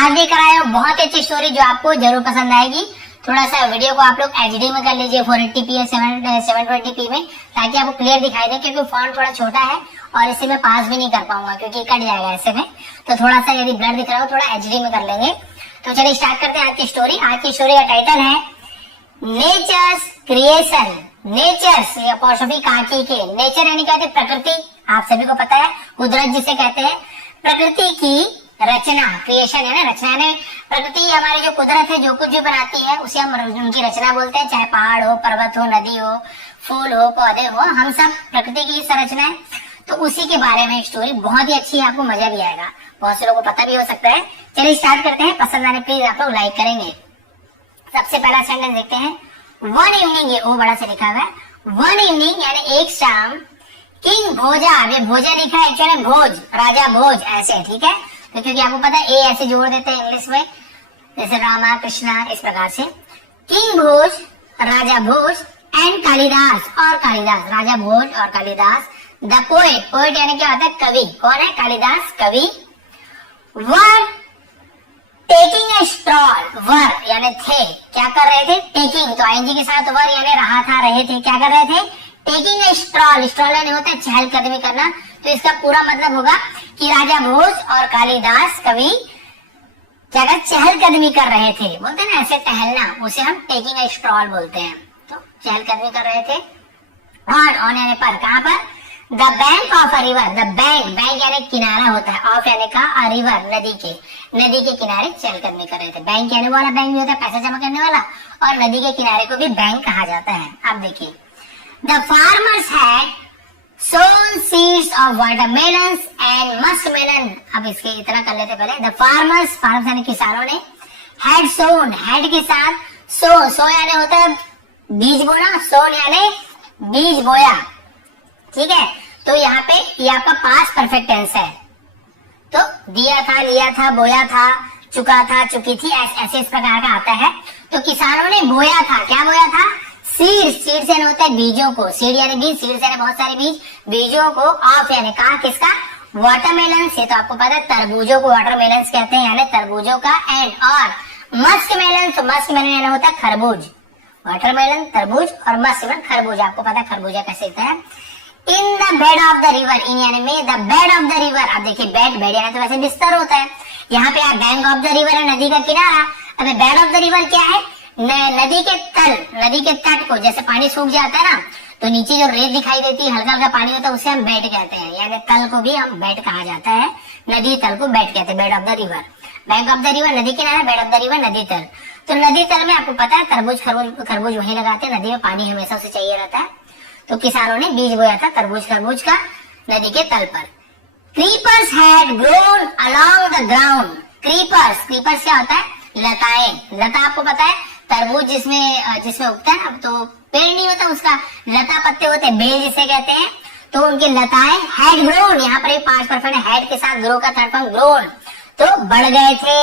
आज लेकर आए हो बहुत अच्छी स्टोरी जो आपको जरूर पसंद आएगी। थोड़ा सा वीडियो को आप लोग एचडी में कर लीजिए 480p या 720p में, ताकि आपको क्लियर दिखाई दे, क्योंकि फॉन्ट थोड़ा छोटा है और इसे मैं पास भी नहीं कर पाऊंगा क्योंकि कट जाएगा ऐसे में। तो थोड़ा सा यदि ब्लर दिख रहा हो थोड़ा एचडी में कर लेंगे। तो चलिए स्टार्ट करते हैं आज की स्टोरी। आज की स्टोरी का टाइटल है नेचर्स क्रिएशन। नेचर्स अपॉस्ट्रोफी काकी के, नेचर यानी कहते हैं प्रकृति, आप सभी को पता है, कुदरत जिसे कहते हैं, प्रकृति की रचना, क्रिएशन है ना, रचना ने प्रकृति हमारी जो कुदरत है जो कुछ भी बनाती है उसे हम उनकी रचना बोलते हैं। चाहे पहाड़ हो, पर्वत हो, नदी हो, फूल हो, पौधे हो, हम सब प्रकृति की संरचना है। तो उसी के बारे में एक स्टोरी बहुत ही अच्छी है, आपको मजा भी आएगा, बहुत से लोगों को पता भी हो सकता है। चलिए स्टार्ट करते हैं। पसंद आने प्लीज आप लोग लाइक करेंगे। सबसे पहला सेंटेंस देखते हैं। वन इवनिंग, ये ओ बड़ा से लिखा हुआ है, वन इवनिंग यानी एक शाम, किंग भोजा, ये भोजा लिखा है एक्चुअली भोज, राजा भोज ऐसे, ठीक है। तो क्योंकि आपको पता है ए ऐसे जोड़ देते हैं इंग्लिश में, जैसे रामा कृष्णा, इस प्रकार से। किंग भोज, राजा भोज एंड कालिदास, और कालिदास, राजा भोज और कालिदास। द पोएट, पोएट यानी क्या होता है कवि, कौन है, कालिदास कवि। वर टेकिंग ए स्ट्रॉल, वर यानी थे, क्या कर रहे थे, टेकिंग, तो आईएनजी के साथ वर यानी रहा था, रहे थे, क्या कर रहे थे, टेकिंग ए स्ट्रॉल, स्ट्रॉल यानी होता है चहलकदमी करना। तो इसका पूरा मतलब होगा कि राजा भोज और कालिदास कवि क्या कर चहलकदमी कर रहे थे, बोलते हैं ना ऐसे टहलना, उसे हम टेकिंग ए स्ट्रॉल बोलते हैं। तो चहलकदमी कर रहे थे। ऑन यानी पर, कहां पर, the bank of a river, the bank, bank यानी किनारा होता है, ऑफ यानी का, अ रिवर नदी के, नदी के किनारे चहलकदमी कर रहे थे। बैंक यानी वाला बैंक भी होता है पैसा जमा करने वाला, और नदी के किनारे को भी बैंक कहा जाता है। अब देखिए, the farmers had sown seeds of watermelons and muskmelon। अब इसके इतना कर लेते पहले। द फार्मर्स, फार्मर्स यानी किसानों ने, हैड सोन, हैड के साथ सो यानी होता है बीज बोना, सोन यानी बीज बोया, ठीक है। तो यहाँ पे ये आपका पास्ट परफेक्ट टेंस है। तो दिया था, लिया था, बोया था, चुका था, चुकी थी, ऐसे इस प्रकार का आता है। तो किसानों ने बोया था, क्या बोया था, सीड, सीड से होता है बीजों को, सीड यानी बीज, सीड से बहुत सारे बीज, बीजों को, ऑफ यानी कहा किसका, वाटरमेलन से, तो आपको पता है तरबूजों को वाटरमेलन कहते हैं, यानी तरबूजों का, एंड और मस्कमेलन, तो मस्कमेलन यानी होता है खरबूज, वाटरमेलन तरबूज और मस्कमेलन खरबूज, आपको पता है खरबूजा कैसे होता है। In the bed of the river, in यानी में, the bed of the river, अब देखिए बेड, बेड यानी तो वैसे बिस्तर होता है, यहाँ पे बैंक ऑफ द रिवर है नदी का किनारा। अब बेड ऑफ द रिवर क्या है, नदी के तल, नदी के तट को, जैसे पानी सूख जाता है ना तो नीचे जो रेत दिखाई देती है, हल्का हल्का पानी होता है, उसे हम बेड कहते हैं, यानी तल को भी हम बेड कहा जाता है, नदी तल को बेड कहते हैं, bed of the river. Bank of the river नदी किनारा, बेड ऑफ द रिवर नदी तल। तो नदी तल में आपको पता है तरबूज, खरबूज वहीं लगाते हैं, नदी में पानी हमेशा उसे चाहिए रहता है। तो किसानों ने बीज बोया था तरबूज खरबूज का नदी के तल पर। Creepers had grown along the ground, creepers, creepers क्या होता है, लताएं, लता आपको पता है तरबूज जिसमें उगता है, अब तो पेड़ नहीं होता उसका, लता पत्ते होते हैं, बेल जिसे कहते हैं। तो उनकी लताएं हैड ग्रोन, यहाँ पर 5% हैड के साथ ग्रो का थर्ड फॉर्म ग्रोन, तो बढ़ गए थे।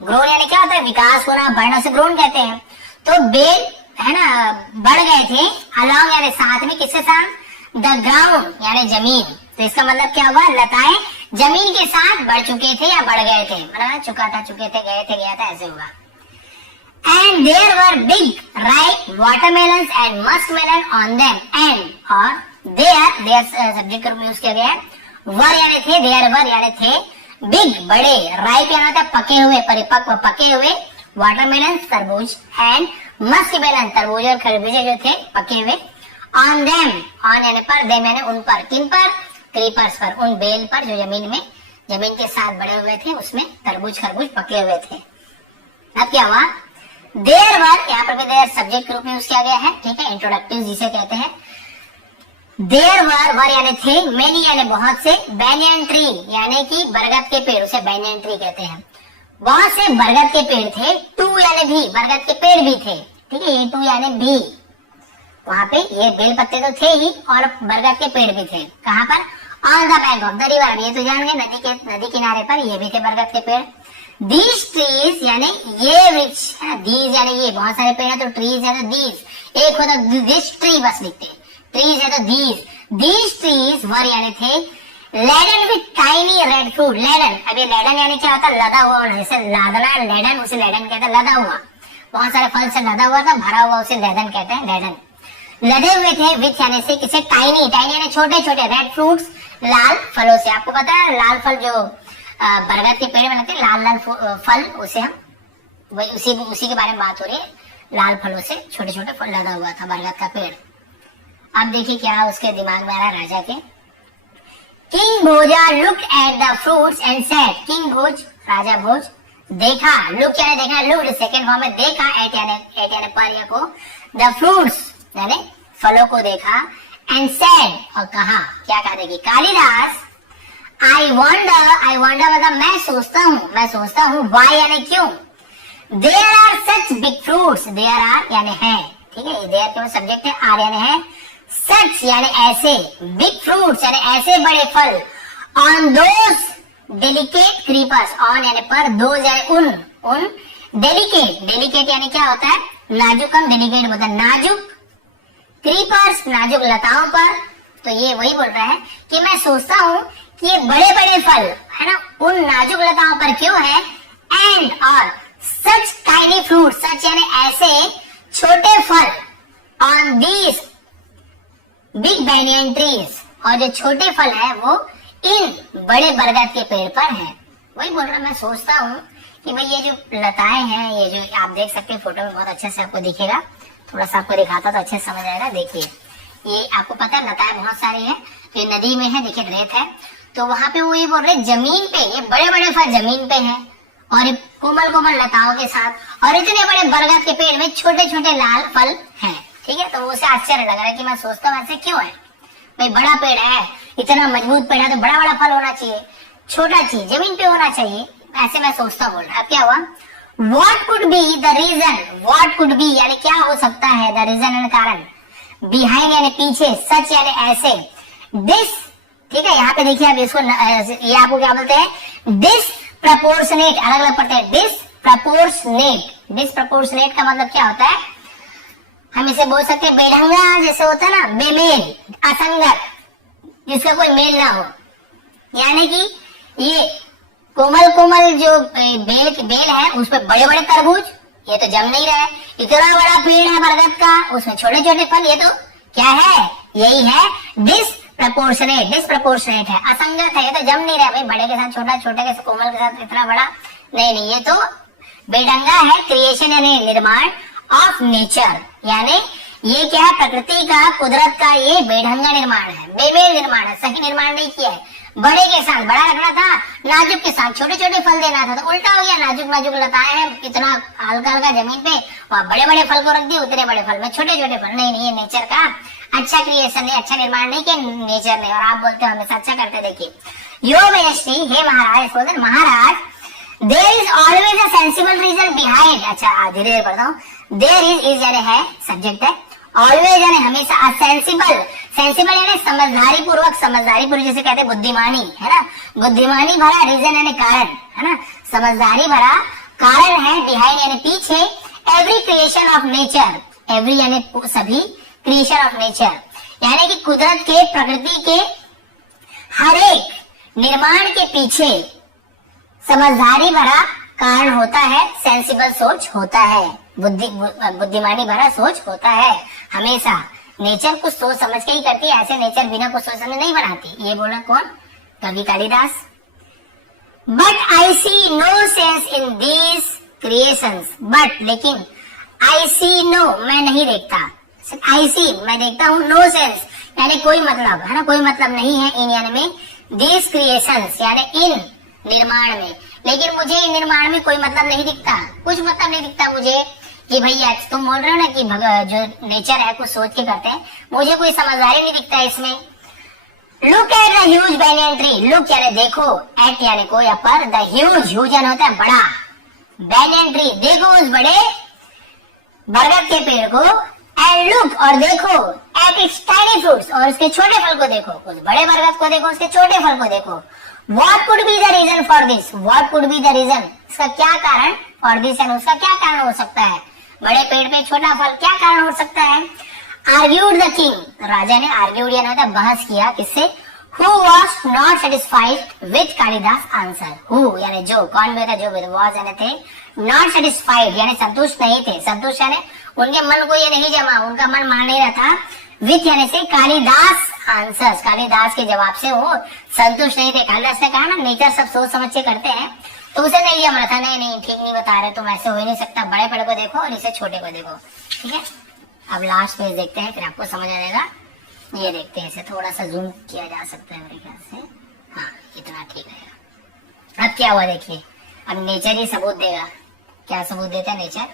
ग्रोन यानी क्या होता है, विकास होना, बढ़ना से ग्रोन कहते हैं। तो बेल है ना बढ़ गए थे, अलॉन्ग यानी साथ में, किसके साथ, द ग्राउंड यानी जमीन। तो इसका मतलब क्या हुआ, लताएं जमीन के साथ बढ़ चुके थे या बढ़ गए थे, मतलब चुका था, चुके थे, गए थे, गया था, ऐसे होगा। And there were big ripe watermelons and muskmelon on them, and और there सब्जेक्ट के रूप में यूज किया गया है, वर यानी थे, there were यानी थे, big बड़े, ripe यानी होता है पके हुए, परिपक्व, पके हुए, watermelons तरबूज, and muskmelon तरबूज और खरबूजे जो थे पके हुए, on them, on यानी पर, them यानी उन पर, किन पर, क्रीपर्स पर, उन बेल पर जो जमीन के साथ बड़े हुए थे, उसमें तरबूज खरबूज पके हुए थे। अब क्या हुआ, देर वर, यहाँ पर भी देर सब्जेक्ट के रूप में यूज किया गया है, ठीक है, इंट्रोडक्टिव जिसे कहते हैं। देर वर यानी थे, मेनी यानी बहुत से, बैनियन ट्री यानी कि बरगद के पेड़, उसे बैनियन ट्री कहते हैं। बहुत से बरगद के पेड़ थे, टू यानी भी, बरगद के पेड़ भी थे, ठीक है, ये टू यानी भी, वहां पे ये बेल पत्ते तो थे ही और बरगद के पेड़ भी थे, कहाँ पर, on the bank of the river, ये तो जान गए, नदी किनारे पर ये भी थे बरगद के पेड़। These trees यानी ये वृक्ष, these यानी ये, बहुत सारे पेड़ है तो trees है तो these, एक होता this tree बस लिखते हैं, trees है तो these trees वर यानी थे, laden with tiny red fruit. Laden, अब ये लेडन यानी क्या होता है? लदा हुआ होना, जैसे लादना लेडन, उसे लेडन कहते हैं, लदा हुआ, बहुत सारे फल से लदा हुआ था, भरा हुआ, उसे लेडन कहते हैं, लेडन। लदे हुए थे विथ यानी से किसे? टाइनी, टाइनी यानी छोटे छोटे, रेड फ्रूट्स लाल फलों से। आपको पता है लाल फल जो बरगद के पेड़ में लगते हैं, लाल लाल फल, उसे हम वही उसी के बारे में बात हो रही है। लाल फलों से छोटे छोटे फल लदा हुआ था बरगद का पेड़। अब देखिए क्या उसके दिमाग में आ रहा राजा के। King Bhoja look at the fruits and said, king Bhoj राजा भोज देखा, लुक यानी देखा, लुक सेकंड फॉर्म में देखा, एट यानी पर या को, द फ्रूट्स यानी फलों को देखा, एंड सेड और कहा, क्या कहा? देखिए कालिदास, आई वंडर मतलब मैं सोचता हूँ, वाई यानी क्यों, there are such big fruits, there are यानी है, ठीक है, देयर क्यों सब्जेक्ट है, आर यानी है, सच यानी ऐसे, बिग फ्रूट्स यानी ऐसे बड़े फल, on those delicate creepers, on यानी पर, दोज यानी उन डेलिकेट यानी क्या होता है? नाजुक, हम डेलिकेट होता है नाजुक, क्रीपर्स नाजुक लताओं पर। तो ये वही बोल रहा है कि मैं सोचता हूँ कि ये बड़े बड़े फल है ना उन नाजुक लताओं पर क्यों है, एंड और सच टाइनी फ्रूट, सच यानी ऐसे छोटे फल, on these big banyan trees, और जो छोटे फल है वो इन बड़े बरगद के पेड़ पर है। वही बोल रहा, मैं सोचता हूँ कि भाई ये जो लताएं हैं, ये जो आप देख सकते हैं फोटो में, बहुत अच्छे से आपको दिखेगा, थोड़ा सा आपको दिखाता तो अच्छे से समझ आएगा। देखिए ये आपको पता है लताएं बहुत सारी है, तो ये नदी में है, देखिए रेत है, तो वहां पे वो ये बोल रहे जमीन पे ये बड़े बड़े फल जमीन पे है, और कोमल कोमल लताओं के साथ, और इतने बड़े बरगद के पेड़ में छोटे छोटे लाल फल हैं, ठीक है। तो उसे आश्चर्य लग रहा है कि मैं सोचता हूँ ऐसे क्यों है, भाई बड़ा पेड़ है, इतना मजबूत पेड़ है, तो बड़ा बड़ा फल होना चाहिए, छोटा चीज जमीन पे होना चाहिए, ऐसे मैं सोचता बोल रहा। अब क्या हुआ, What could be the reason? What could be यानी क्या हो सकता है, the reason यानी कारण, behind यानी पीछे, सच यानी ऐसे, this, ठीक है, यहाँ पे देखिए आप इसको, ये आपको क्या बोलते हैं, disproportionate, अलग अलग पढ़ते हैं, disproportionate का मतलब क्या होता है, हम इसे बोल सकते हैं बेढंगा, जैसे होता है ना, बेमेल, असंगत, जिसका कोई मेल ना हो, यानी कि ये कोमल कोमल जो बेल है उस पर बड़े बड़े तरबूज, ये तो जम नहीं रहा है, इतना बड़ा पेड़ है बरगद का, उसमें छोटे छोटे फल, ये तो क्या है, यही है डिसप्रपोर्शनेट है, असंगत है, ये तो जम नहीं रहा है, भाई बड़े के साथ छोटा, छोटे के साथ कोमल के साथ इतना बड़ा, नहीं, ये तो बेढंगा है, क्रिएशन यानी निर्माण, ऑफ नेचर यानी ये क्या है, प्रकृति का, कुदरत का ये बेढंगा निर्माण है, बेमेल निर्माण है, सही निर्माण नहीं किया है, बड़े के साथ बड़ा रखना था, नाजुक के साथ छोटे छोटे फल देना था, तो उल्टा हो गया, नाजुक नाजुक लताएं हैं, इतना हल्का हल्का जमीन पे, वहाँ बड़े बड़े फल को रख दिए, उतने बड़े फल में छोटे छोटे फल, नहीं, ये नेचर का अच्छा क्रिएशन है, अच्छा निर्माण नहीं किया नेचर ने, और आप बोलते हो हमेशा अच्छा करते। देखिए यो मेजस्टी, हे महाराज, बोलते महाराज, there is always a sensible reason behind, अच्छा धीरे धीरे पढ़ता हूँ, देयर इज यानी है सब्जेक्ट है, ऑलवेज यानी हमेशा, सेंसिबल यानी समझदारी पूर्वक जैसे कहते हैं बुद्धिमानी, है ना, बुद्धिमानी भरा, रीजन यानी कारण, है ना, समझदारी भरा कारण है, बिहाइंड यानी पीछे, every creation of nature, every यानी सभी, क्रिएशन ऑफ नेचर यानी कि कुदरत के, प्रकृति के हर एक निर्माण के पीछे समझदारी भरा कारण होता है, सेंसिबल सोच होता है, बुद्धिमानी भरा सोच होता है, हमेशा नेचर कुछ सोच समझ के ही करती है, ऐसे नेचर बिना कुछ सोच समझ नहीं बनाती, ये बोला कौन, कवि Kalidas. But I see no sense in these creations, but लेकिन, आई सी नो मैं नहीं देखता, आई सी मैं देखता हूँ, नो सेंस यानी कोई मतलब, है ना, कोई मतलब नहीं है, इन यानी में, दीज क्रिएशंस यानी इन निर्माण में, लेकिन मुझे इन निर्माण में कोई मतलब नहीं दिखता, कुछ मतलब नहीं दिखता मुझे, कि भैया तुम बोल रहे हो ना कि जो नेचर है कुछ सोच के करते हैं, मुझे कोई समझदारी नहीं दिखता इसमें। Look at the huge banyan tree, look यानी देखो, एट यानी को, या पर, द ह्यूज यानी होता है बड़ा, बैनियन ट्री देखो उस बड़े बरगद के पेड़ को, एंड लुक और देखो, एट इट्स टाइनी फ्रूट्स और उसके छोटे फल को देखो, उस बड़े बरगद को देखो, उसके छोटे फल को देखो। What could be the reason for this, what could be the reason, इसका क्या कारण, फॉर दिस एंड उसका क्या कारण हो सकता है, बड़े पेड़ पे छोटा फल, क्या कारण हो सकता है। आर्ग्यूड द किंग, राजा ने आर्ग्यूड यानी होता है बहस किया, किससे, Who was not satisfied with Kalidas answer? Who यानी जो, कौन भी होता, जो भी होता, was यानी थे, not satisfied यानी संतुष्ट नहीं थे, संतुष्ट यानी उनके मन को ये नहीं जमा, उनका मन मान नहीं रहा था, with यानी से कालिदास आंसर्स, कालिदास के जवाब से वो संतुष्ट नहीं थे। कालिदास ने कहा ना नेचर सब सोच समझ के करते हैं, तो उसे नहीं जम रहा था, नहीं ठीक नहीं बता रहे तुम, ऐसे हो ही नहीं सकता, बड़े पेड़ को देखो और इसे छोटे को देखो। ठीक है, अब लास्ट पेज देखते हैं, फिर आपको समझ आ जाएगा। ये देखते हैं, इसे थोड़ा सा जूम किया जा सकता है मेरे ख्याल से, हाँ इतना ठीक रहेगा। अब क्या हुआ देखिए, अब नेचर ही सबूत देगा। क्या सबूत देता है nature?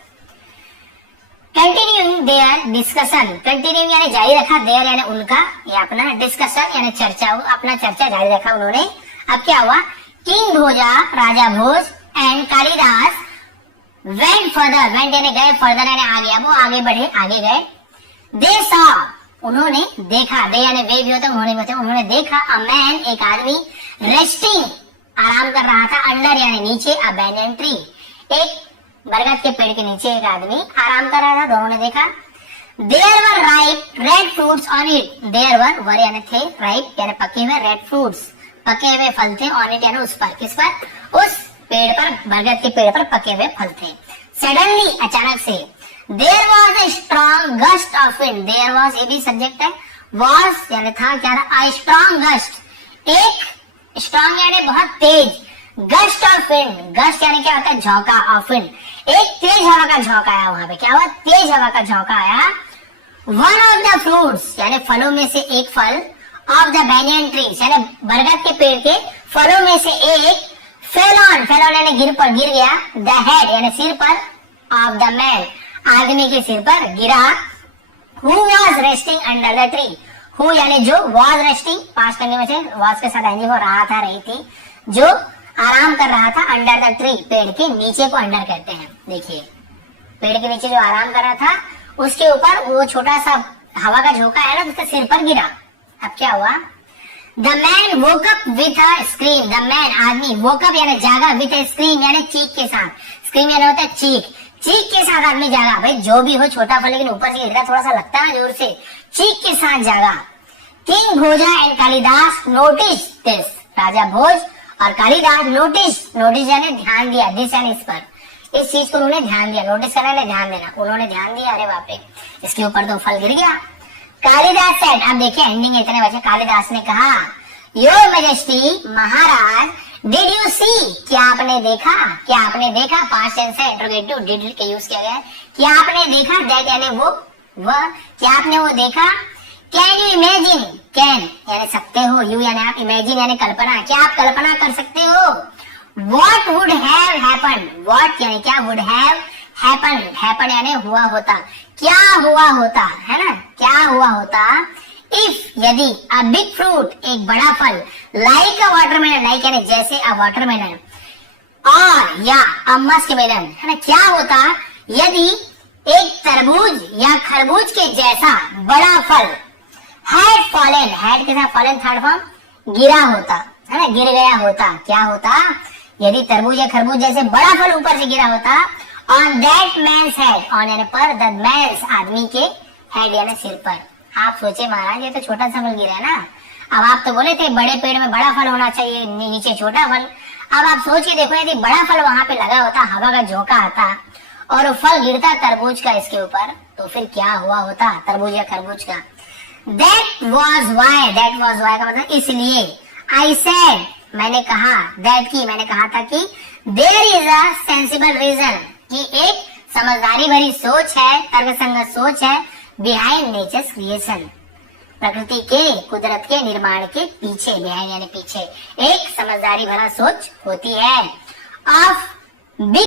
Continuing their discussion, continue यानी जारी रखा, देयर यानी उनका, या अपना डिस्कशन यानी चर्चा, अपना चर्चा जारी रखा उन्होंने। अब क्या हुआ, किंग भोजा, राजा Bhoj and Kalidas went further, went यानी गए, फर्दर यानी आगे, अब वो आगे बढ़े, आगे गए। दे सॉ उन्होंने देखा, दे यानी वे भी होते, उन्होंने भी होते, उन्होंने देखा अ मैन एक आदमी रेस्टिंग आराम कर रहा था, अंडर यानी नीचे, अ बैनियन ट्री एक बरगद के पेड़ के नीचे एक आदमी आराम कर रहा था, दोनों ने देखा। There were ripe red fruits on it, there were यानी थे, राइप यानी पके हुए, रेड फ्रूट्स पके हुए फल थे, ऑन इट यानी उस पर, किस पर, उस पेड़ पर, बरगद के पेड़ पर पके हुए फल थे। सडनली अचानक से, there was a strong gust of wind, there was ये भी सब्जेक्ट है, वॉज यानी था, क्या था, अ स्ट्रॉन्ग गस्ट, एक स्ट्रॉन्ग यानी बहुत तेज, गस्ट ऑफ विंड, गस्ट यानी क्या होता है, झोंका, ऑफ विंड एक तेज हवा का झोंका आया, वहां पे क्या हुआ, तेज हवा का झोंका आया। वन ऑफ द फ्रूट्स यानी फलों में से एक फल, ऑफ द बैनियन ट्री यानी बरगद के पेड़ के फलों में से एक, फेल ऑन यानी गिर गया, द हेड यानी सिर पर, ऑफ द मैन आदमी के सिर पर गिरा। Who was resting under the tree, who यानी जो, वॉज रेस्टिंग पास करने में से, वॉज के साथ एंजी हो रहा था, रही थी, जो आराम कर रहा था, अंडर द ट्री पेड़ के नीचे को अंडर कहते हैं। देखिए पेड़ के नीचे जो आराम कर रहा था, उसके ऊपर वो छोटा सा हवा का झोंका है ना, उसके सिर पर गिरा। अब क्या हुआ, the man woke up with a scream, the man आदमी, वोक अप यानी जागा, विथ अ स्क्रीम यानी चीख के साथ, स्क्रीम यानी होता है चीख, चीख के साथ आदमी जागा। भाई जो भी हो छोटा फल लेकिन ऊपर से गिरता थोड़ा सा लगता है ना जोर से, चीख के साथ जागा। King Bhoja and Kalidas notice this, राजा भोज और कालिदास नोटिस यानी ध्यान दिया, दिस यानी इस पर, इस चीज को उन्होंने ध्यान दिया, नोटिस करना है ध्यान देना, उन्होंने ध्यान दिया, अरे बाप रे इसके ऊपर तो फल गिर गया। कालिदास सेड, अब देखिए एंडिंग इतने बचे, कालिदास ने कहा, योर मैजेस्टी महाराज, डिड यू सी क्या आपने देखा, क्या आपने देखा, पास्ट टेंस है, इंट्रोगेटिव डिड के यूज किया गया है, क्या आपने देखा, दैट यानी वो, वह, क्या आपने वो देखा। कैन यू इमेजिन, कैन यानी सकते हो, यू यानी आप, इमेजिन यानी कल्पना, क्या आप कल्पना कर सकते हो। What would have happen, what यानी क्या, वुड हैव हैपन, हैपन यानी हुआ होता, क्या हुआ होता है ना, क्या हुआ होता, इफ यदि, अ बिग फ्रूट एक बड़ा फल, लाइक अ वाटरमेलन, लाइक यानी जैसे, अ वाटरमेलन, और या अ मस्कमेलन है ना, क्या होता यदि एक तरबूज या खरबूज के जैसा बड़ा फल, हैड फॉलन, हैड के साथ फॉलन थर्ड फॉर्म, गिरा होता है ना, गिर गया होता, क्या होता यदि तरबूज या खरबूज जैसे बड़ा फल ऊपर से गिरा होता, on that man's head, on यानी पर, द मैन्स आदमी के, हेड यानी सिर पर। आप सोचे महाराज ये तो छोटा सा फल गिरा है ना, अब आप तो बोले थे बड़े पेड़ में बड़ा फल होना चाहिए, नीचे छोटा फल, अब आप सोच के देखो यदि बड़ा फल वहां पे लगा होता, हवा का झोंका आता और वो फल गिरता तरबूज का इसके ऊपर, तो फिर क्या हुआ होता तरबूज या खरबूज का। That was why का मतलब इसलिए, I said मैंने कहा, that की मैंने कहा था कि there is a sensible reason कि एक समझदारी भरी सोच है, तर्कसंगत सोच है, behind nature's creation प्रकृति के, कुदरत के निर्माण के पीछे, behind यानी पीछे एक समझदारी भरा सोच होती है। of big